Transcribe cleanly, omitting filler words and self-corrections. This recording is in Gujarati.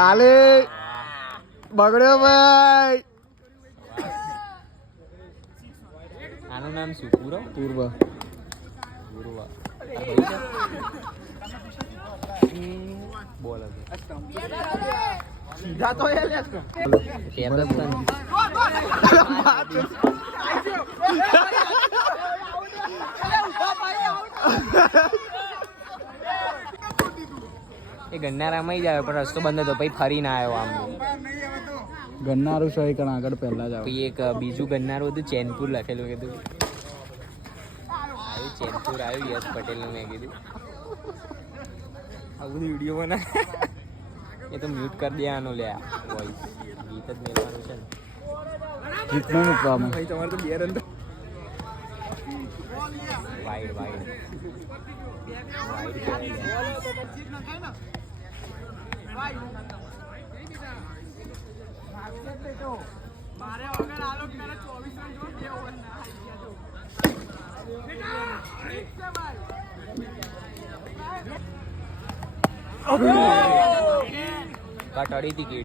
આલે બગડ્યો ભાઈ. આનું નામ શું? પૂર્વ. પૂર્વ. બોલ સીધા તો એ લે એ ગન્નારામાં જ આવ્યો પણ રસ્તો બંધ હતો, પછી ફરીને આવ્યો આમ. ગન્નારું સહી કણ આગળ પહેલા જ પછી એક બીજું ગન્નારું હતું, ચેનપુર લખેલું. કીધું આવ્યું ચેનપુર, આવ્યું યશ પટેલનું. મેં કીધું આ બધું વિડીયો બના એ તો મ્યુટ કરી દેવાનો. લે વોઇસ ગીત જ મેળવાનું છે ને. ગીતમાં મૂકવામાં ભાઈ તમારે તો બે રન વાઈડ વાઈડ કટ અડી હતી.